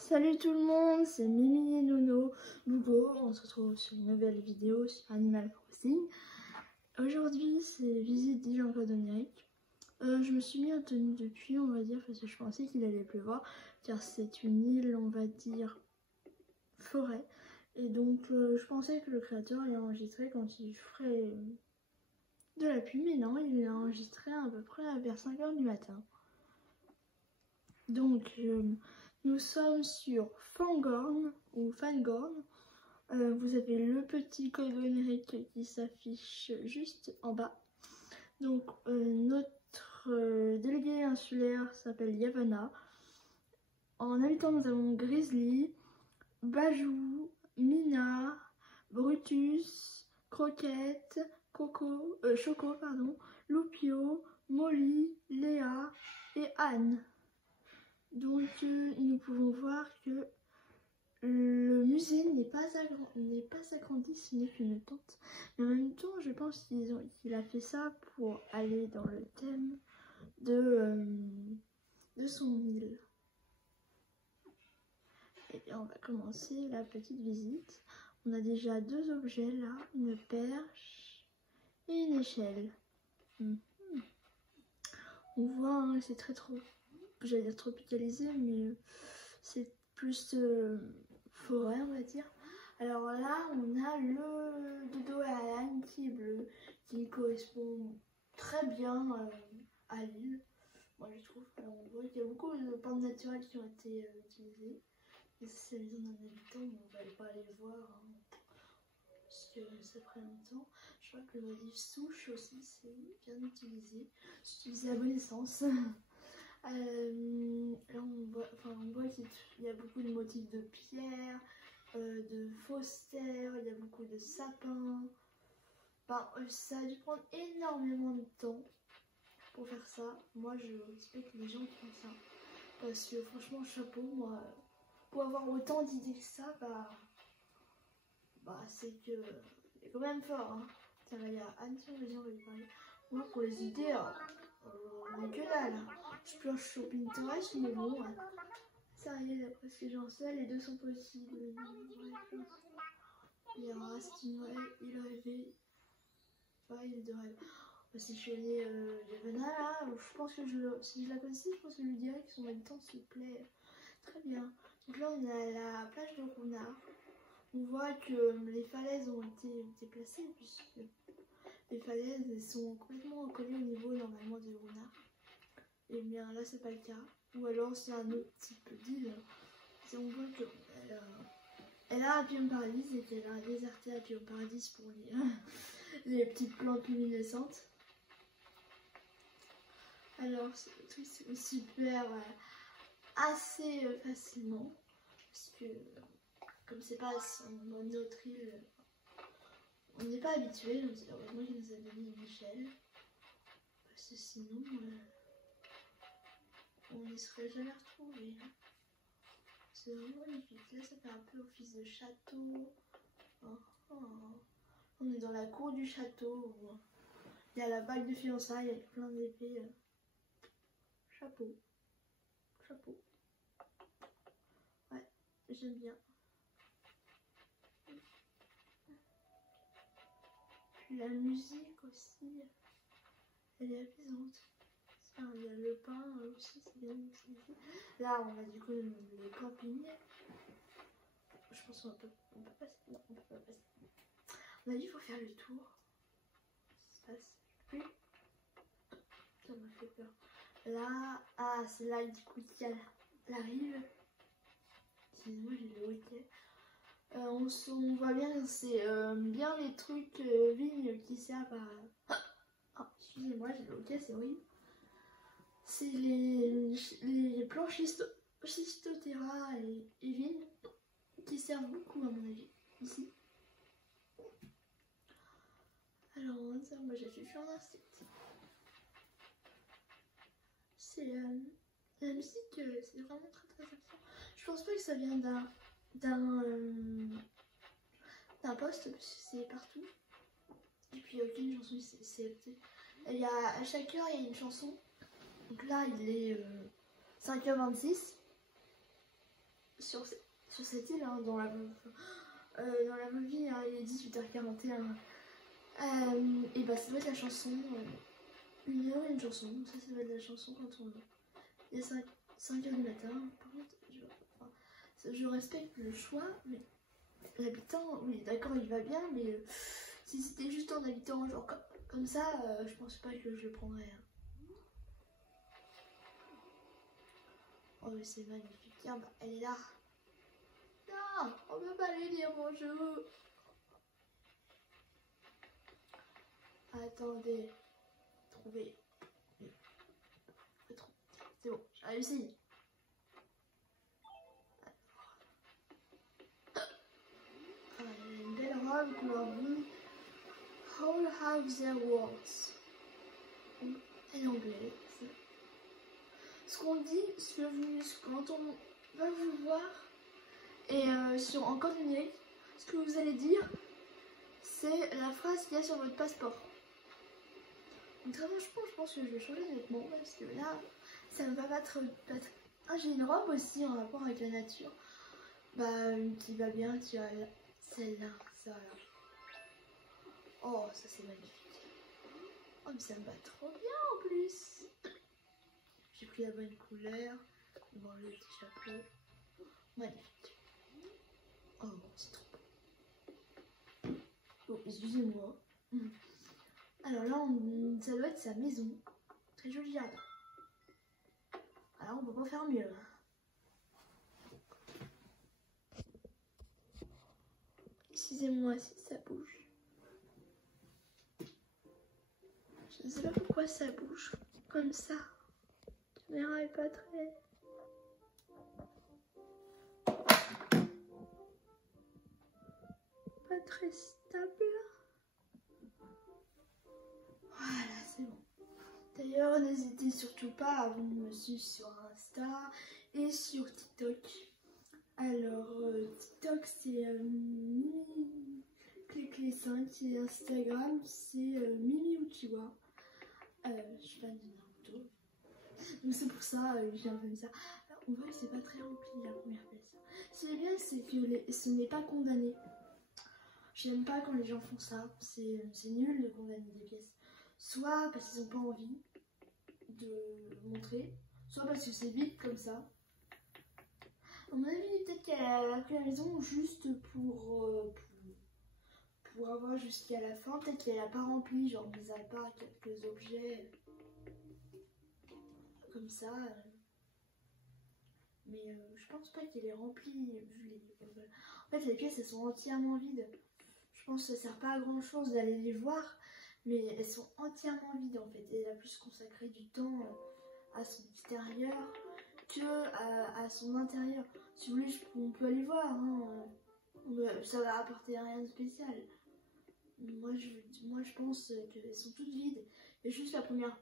Salut tout le monde, c'est Mimi et Nono Lougo. On se retrouve sur une nouvelle vidéo sur Animal Crossing. Aujourd'hui, c'est visite d'île en Claude Onirique. Je me suis mis en tenue de pluie, on va dire, parce que je pensais qu'il allait pleuvoir, car c'est une île, on va dire, forêt. Et donc, je pensais que le créateur allait enregistrer quand il ferait de la pluie, mais non, il l'a enregistré à peu près vers 5 h du matin. Donc, nous sommes sur Fangorn ou Fangorn. Vous avez le petit code onirique qui s'affiche juste en bas. Donc, notre délégué insulaire s'appelle Yavanna. En habitant, nous avons Grizzly, Bajou, Mina, Brutus, Croquette, Choco, Loupio, Molly, Léa et Anne. Donc nous pouvons voir que le musée n'est pas agrandi, ce n'est qu'une tente. Mais en même temps, je pense qu'il a fait ça pour aller dans le thème de son île. Et on va commencer la petite visite. On a déjà deux objets là, une perche et une échelle. On voit, hein, c'est j'allais dire tropicalisé, mais c'est plus forêt, on va dire. Alors là, on a le dodo à l'âne qui est bleu, qui correspond très bien à l'île. Moi, je trouve. Alors, on voit qu'il y a beaucoup de plantes naturelles qui ont été utilisées. Et c'est la maison d'un habitant, mais on va pas aller voir, hein, parce que ça prend longtemps. Je crois que le motif souche aussi, c'est bien utilisé. C'est utilisé à bon essence. Là on voit qu'il y a beaucoup de motifs de pierre, de fausses terres, il y a beaucoup de sapins. Ça a dû prendre énormément de temps pour faire ça. Moi je respecte les gens qui font ça. Parce que franchement chapeau, moi, pour avoir autant d'idées que ça, c'est que c'est quand même fort, hein. Tiens, il y a Anne, si on veut dire, on va lui parler. Moi pour les idées, on est que là. Je pioche sur Pinterest, mais bon, ça y est, d'après ce que j'en sais, les deux sont possibles. Il y a Rastine, il rêvait. Il de rêve. Si je suis allée Yavanna là, je pense que si je la connaissais, je pense que je lui dirais que son habitant se plaît très bien. Donc là, on est à la plage de Rounard. On voit que les falaises ont été placées, puisque les falaises elles sont complètement collées au niveau normalement de Rounard. Et bien là c'est pas le cas. Ou alors c'est un autre type d'île. On voit qu'elle a Happy Home Paradis et qu'elle a déserté Happy Home Paradis pour les petites plantes luminescentes. Alors ce truc on perd assez facilement. Parce que comme c'est pas notre île, on n'est pas habitué. Donc heureusement qu'il nous a donné une échelle. Parce que sinon on n'y serait jamais retrouvé. C'est vraiment magnifique. Là, ça fait un peu office de château. On est dans la cour du château. Il y a la bague de fiançailles avec plein d'épées. Chapeau. Ouais, j'aime bien. Puis la musique aussi, elle est apaisante. Il y a le pain aussi, c'est bien utilisé. Là, on a du coup le camping. Je pense qu'on peut passer. Non, on peut pas passer. On a dit qu'il faut faire le tour. Ça se passe. Oui. Ça m'a fait peur. Là, c'est là du coup qu'il y a la rive. Excusez-moi, j'ai le hockey. On voit bien, c'est bien les trucs vignes qui servent à. Excusez-moi, j'ai le hockey, c'est horrible. C'est les planches Schistotera et vignes qui servent beaucoup à mon avis ici. Alors moi j'ai fait un insecte. C'est la musique, c'est vraiment très très important. Je pense pas que ça vient d'un poste parce que c'est partout. Et puis il n'y a aucune chanson, à chaque heure il y a une chanson. Donc là il est 5h26. sur cette île, hein, dans la movie, hein, il est 18h41. Et bah ça va être la chanson, une heure et une chanson, ça va être la chanson quand il y a 5 heures du matin. Par contre, je respecte le choix, mais l'habitant, oui d'accord il va bien, mais si c'était juste un habitant genre comme ça, je pense pas que je le prendrais. Hein. Oh mais c'est magnifique, tiens, bah, elle est là. Non, on peut pas lui dire bonjour. Attendez, trouver. C'est bon, j'ai réussi. Ah, il y a une belle robe couleur bleu. All have their words. En anglais. Ce qu'on dit quand on va vous voir et en code numérique, ce que vous allez dire, c'est la phrase qu'il y a sur votre passeport. Donc très franchement, je pense que je vais changer de vêtements parce que là, ça ne va pas trop. Ah, j'ai une robe aussi en rapport avec la nature. Bah, qui va bien, tu as celle-là, ça là. Oh, ça c'est magnifique. Oh, mais ça me va trop bien en plus. J'ai pris la bonne couleur. Bon, le petit chapeau. Magnifique. Oh, c'est trop beau. Oh, excusez-moi. Alors là, ça doit être sa maison. Très joli jardin. Alors, on peut pas faire mieux. Excusez-moi si ça bouge. Je ne sais pas pourquoi ça bouge comme ça. La caméra est pas très stable. Voilà, c'est bon. D'ailleurs, n'hésitez surtout pas à vous me suivre sur Insta et sur TikTok. Alors, TikTok, c'est Mimi Clé 5 et Instagram, c'est Mimi Uchiwa. Je suis fan de Naruto. Donc c'est pour ça que j'ai entendu ça. Alors, on voit que c'est pas très rempli la première pièce. Ce qui est bien, c'est que ce n'est pas condamné. J'aime pas quand les gens font ça. C'est nul de condamner des pièces. Soit parce qu'ils n'ont pas envie de montrer, soit parce que c'est vide comme ça. À mon avis, peut-être qu'elle a pris la maison juste pour avoir jusqu'à la fin. Peut-être qu'elle n'a pas rempli, genre mis à part quelques objets comme ça. Mais je pense pas qu'elle est remplie. En fait, les pièces elles sont entièrement vides. Je pense que ça sert pas à grand chose d'aller les voir, mais elles sont entièrement vides en fait. Et elle a plus consacré du temps à son extérieur que à son intérieur. Si vous voulez, on peut aller voir. Hein. Ça va apporter rien de spécial. Moi, je pense qu'elles sont toutes vides. Et juste la première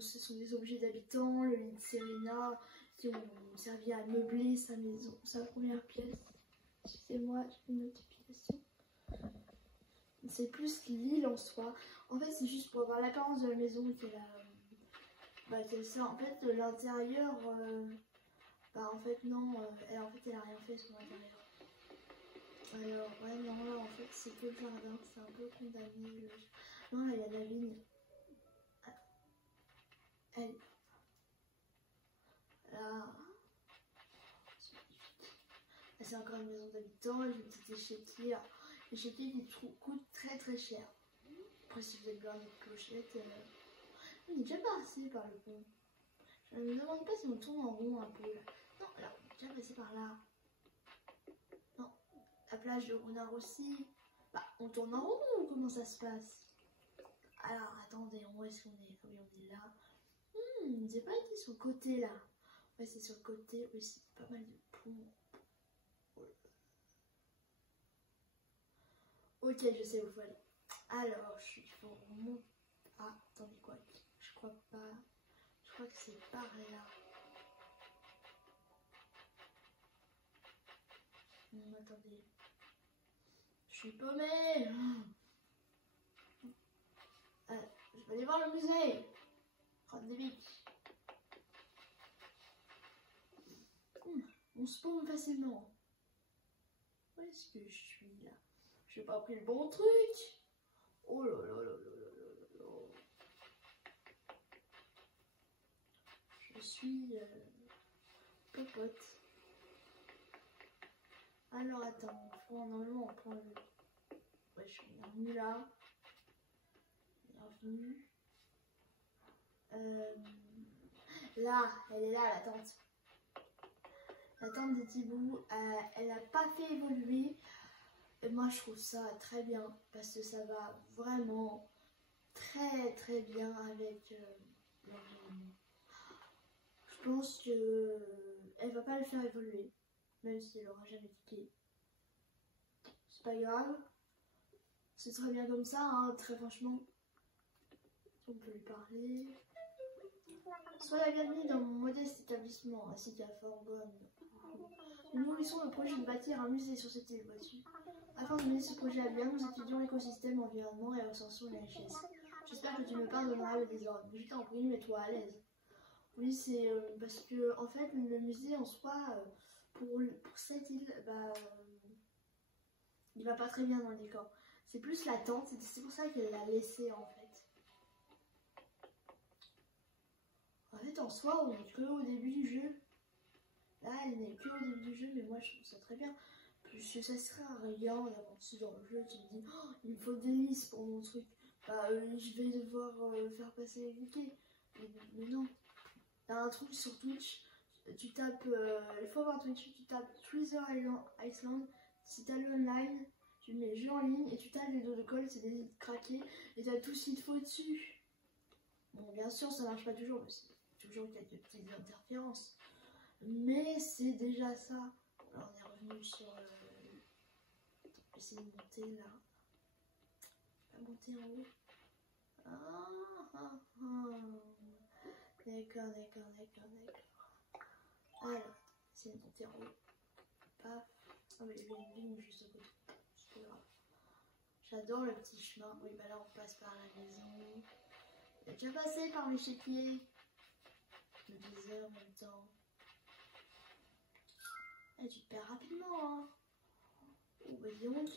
ce sont des objets d'habitants, le lit de Serena, qui ont servi à meubler sa maison, sa première pièce. Excusez-moi, j'ai une notification. C'est plus l'île en soi. En fait, c'est juste pour avoir l'apparence de la maison qu'elle ça. En fait, l'intérieur, en fait, non, elle a rien fait sur l'intérieur. Alors, ouais, non, là, en fait, c'est que le jardin, c'est un peu condamné. Non, là, il y a la vigne. Elle. Là. C'est encore une maison d'habitants, j'ai une petite échiquier. L'échiquier qui coûte très très cher. Après, si vous êtes blindé de clochettes, on est déjà passé par le pont. Je me demande pas si on tourne en rond un peu là. Non, là, on est déjà passé par là. Non, la plage de Renard aussi. Bah, on tourne en rond ou comment ça se passe? Alors, attendez, où est-ce qu'on est? Oui, on est là. J'ai pas été sur le côté là. Ouais, c'est sur le côté aussi, pas mal de ponts. Ok, je sais où il faut aller. Alors, il faut remonter. Ah, attendez quoi? Je crois pas. Je crois que c'est par là. Non, attendez. Je suis paumée. Je vais aller voir le musée. Prendre des bics. On spawn facilement. Où est-ce que je suis là? J'ai pas pris le bon truc. Oh là là là là là là là. Je suis popote. Alors attends, normalement on prend le... Ouais, je suis bienvenue là. Bienvenue. Là, elle est là, la tente. La tente de Thibaut, elle n'a pas fait évoluer. Et moi, je trouve ça très bien parce que ça va vraiment très très bien avec l'environnement. Je pense que elle va pas le faire évoluer, même si elle aura jamais cliqué. C'est pas grave. C'est très bien comme ça, hein, très franchement. On peut lui parler. Sois la bienvenue dans mon modeste établissement, ainsi qu'à Forgone. Nous nourrissons le projet de bâtir un musée sur cette île, vois-tu. Afin de mener ce projet à bien, nous étudions l'écosystème, l'environnement et recensons les richesses. J'espère que tu me pardonneras le désordre. Je t'en prie, mets-toi à l'aise. Oui, c'est parce que, en fait, le musée en soi, pour cette île, il va pas très bien dans le décor. C'est plus la tente, c'est pour ça qu'elle l'a laissé en fait. En fait, en soi, on est que au début du jeu. Là, elle n'est que au début du jeu, mais moi je trouve ça très bien. Puisque ça sert à rien d'avancer dans le jeu. Tu me dis, oh, il me faut des listes pour mon truc. Je vais devoir faire passer les cliquets. Mais non. T'as un truc sur Twitch. Tu tapes, il faut avoir Twitch. Tu tapes Treasure Island. Si t'as le online, tu mets jeu en ligne et tu tapes les dos de colle, c'est des craqués. Et t'as tout ce qu'il te faut dessus. Bon, bien sûr, ça marche pas toujours. C'est toujours quelques petites interférences. Mais c'est déjà ça. Alors, on est revenu sur... essayer de monter là. Je vais monter en haut. D'accord. Alors, essayer de monter en haut. Paf. Ah mais il y a une ligne juste à côté. C'est pas grave. J'adore le petit chemin. Oui, bah là on passe par la maison. On est déjà passé par l'échiquier. Je me disais en même temps. Eh, tu te perds rapidement, hein. Oh, bah dis donc.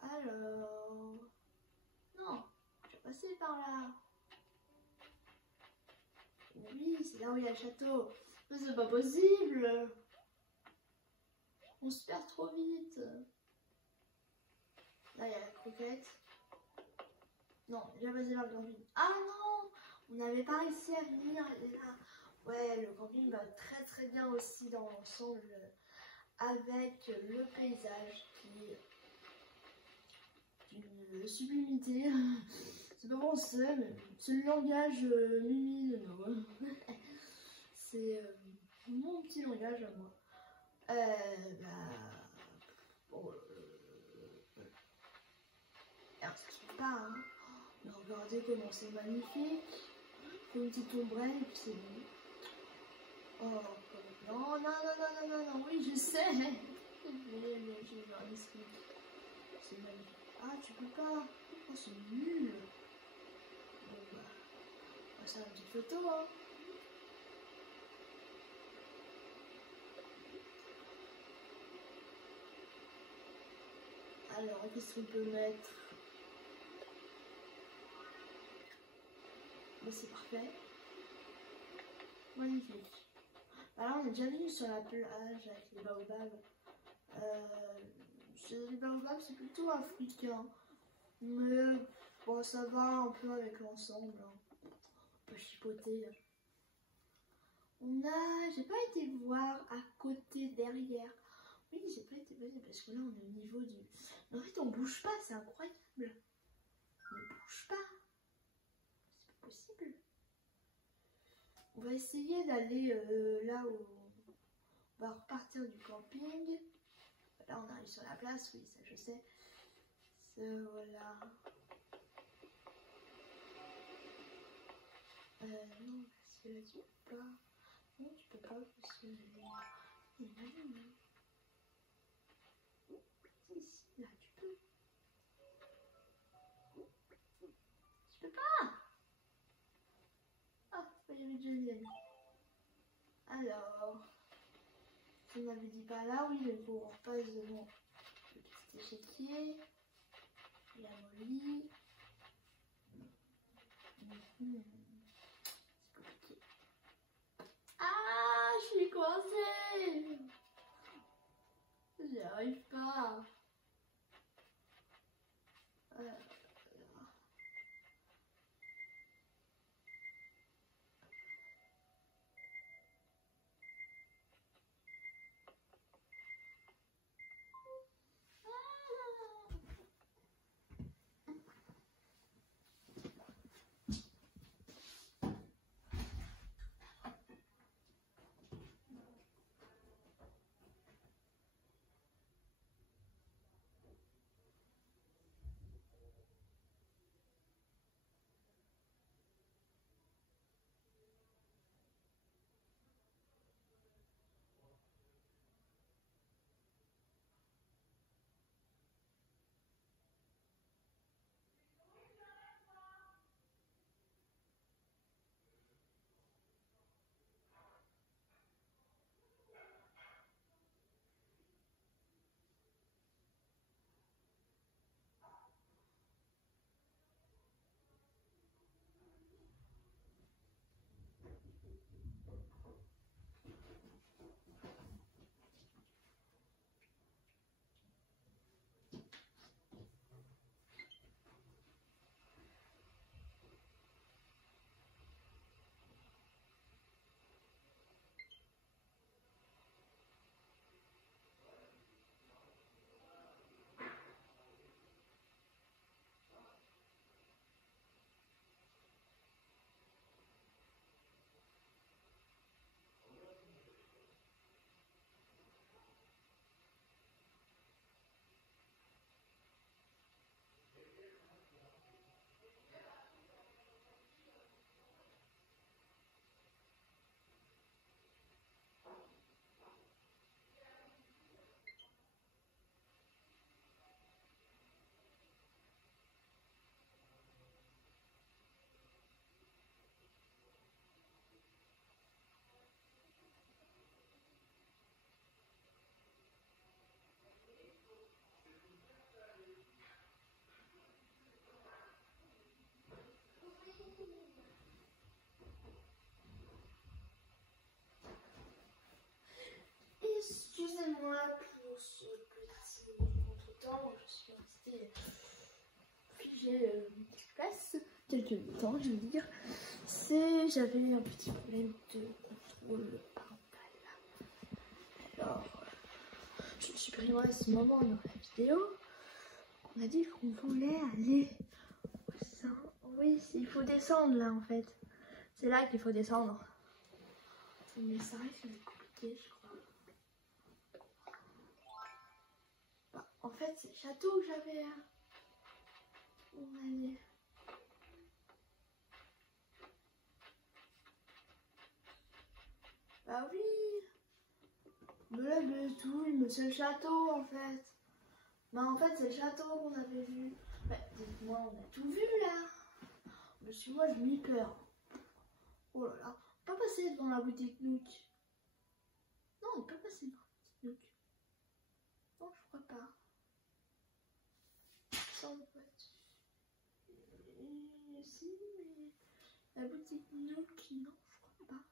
Alors... Non, je vais passer par là. Oui, c'est là où il y a le château. Mais c'est pas possible. On se perd trop vite. Là, il y a la croquette. Non, j'ai passé par le camping. Ah non, on n'avait pas réussi à venir là. Ouais, le camping va très très bien aussi dans l'ensemble avec le paysage qui est d'une sublimité. C'est pas bon, c'est le langage Mimi de nous. C'est mon petit langage à moi. Bon, alors, ça suffit pas, hein. Mais regardez comment c'est magnifique. Une petite ombrelle et puis c'est bon. Oh, non, oui, je sais. Mais j'ai un esprit. C'est magnifique. Ah, tu peux pas. Oh, c'est nul. Bon, bah, on va faire une petite photo, hein. Alors, qu'est-ce qu'on peut mettre? Bah, c'est parfait. Magnifique. Alors, on est déjà venu sur la plage avec les baobabs. Les baobabs, c'est plutôt africain. Mais bon, ça va un peu avec l'ensemble. Hein. On peut chipoter. J'ai pas été voir à côté, derrière. Oui, j'ai pas été voir parce que là, on est au niveau du... Mais en fait, on bouge pas, c'est incroyable. On ne bouge pas. C'est pas possible. On va essayer d'aller là où on va repartir du camping. Là, on arrive sur la place, oui, ça je sais. Voilà. Non, parce que là, tu peux pas. Non, tu peux pas parce que... Si, là, tu peux. il y avait Julienne. Alors, je n'avais dit pas là, oui, il faut qu'on repasse devant le petit échiquier. La Molly. C'est compliqué. Ah, je suis coincée. J'y arrive pas. Excusez-moi pour ce petit contretemps, je suis restée figée place quelques temps, je veux dire. J'avais un petit problème de contrôle parental. Alors, je supprimerai ce moment dans la vidéo. On a dit qu'on voulait aller au sein. Oui, il faut descendre là en fait. C'est là qu'il faut descendre. Mais ça risque d'être compliqué, je crois. Bah, en fait, c'est le château que j'avais. On allait. Bah oui. Mais tout, mais c'est le château en fait. Bah en fait, c'est le château qu'on avait vu. Bah, dites-moi, on a tout vu là. Monsieur, moi, j'ai mis peur. Oh là là. On peut pas passer devant la boutique Nook. Non, on peut passer devant la boutique Nook. Non, je crois pas. Sans voiture. Si, mais la boutique Nook, non, je crois pas.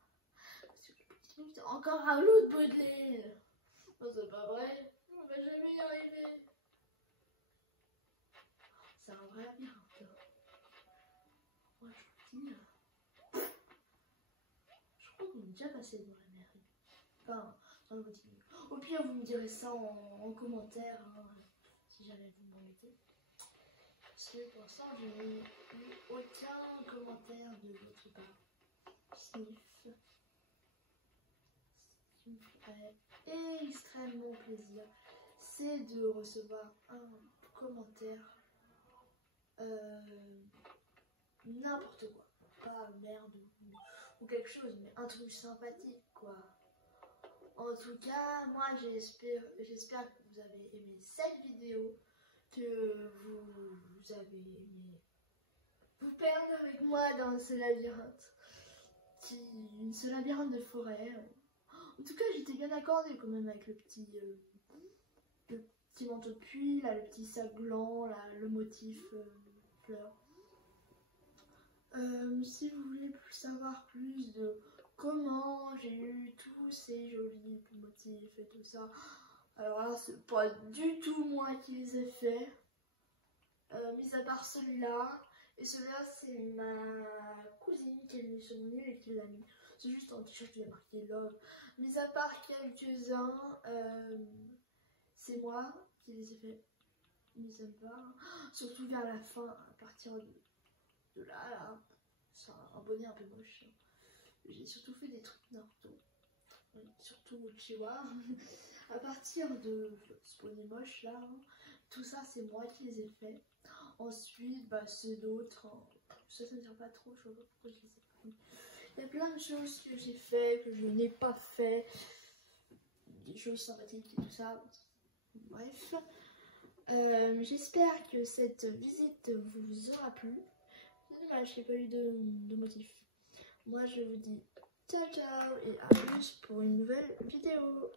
Parce que la boutique Nook, c'est encore un autre Baudelaire. Non, c'est pas vrai. On va jamais y arriver. C'est un vrai labyrinthe. Ouais, je vous dis. Je crois qu'on est déjà passé devant la mairie. Enfin, dans le boutique. Au pire, vous me direz ça en commentaire, hein, si jamais vous m'embêtez. Parce que pour l'instant, je n'ai eu aucun commentaire de votre part. Sniff. Ce qui me ferait extrêmement plaisir, c'est de recevoir un commentaire. N'importe quoi. Pas merde ou quelque chose, mais un truc sympathique, quoi. En tout cas, moi j'espère que vous avez aimé cette vidéo, que vous avez aimé vous perdre avec moi dans ce labyrinthe. ce labyrinthe de forêt. En tout cas, j'étais bien accordée quand même avec le petit manteau de pluie, là, le petit sac blanc, là, le motif fleur. Si vous voulez savoir plus de comment j'ai eu tous ces jolis motifs et tout ça, alors là, c'est pas du tout moi qui les ai faits, mis à part celui-là. Et celui-là, c'est ma cousine qui est venue sur mon île et qui l'a mis. C'est juste un t-shirt qui a marqué Love. Mis à part quelques-uns, c'est moi qui les ai fait. Mais ça me va. Surtout vers la fin, à partir de là. C'est un bonnet un peu moche. J'ai surtout fait des trucs Naruto. Oui, surtout Uchiwa. À partir de ce bonnet moche là, tout ça, c'est moi qui les ai fait. Ensuite, bah, ceux d'autres, ça ne me tient pas trop, je vois pas pourquoi je les ai pas mis. Il y a plein de choses que j'ai fait, que je n'ai pas fait, des choses sympathiques et tout ça. Bref, j'espère que cette visite vous aura plu. C'est dommage qu'il n'y ait pas eu de motif. Moi, je vous dis ciao ciao et à plus pour une nouvelle vidéo.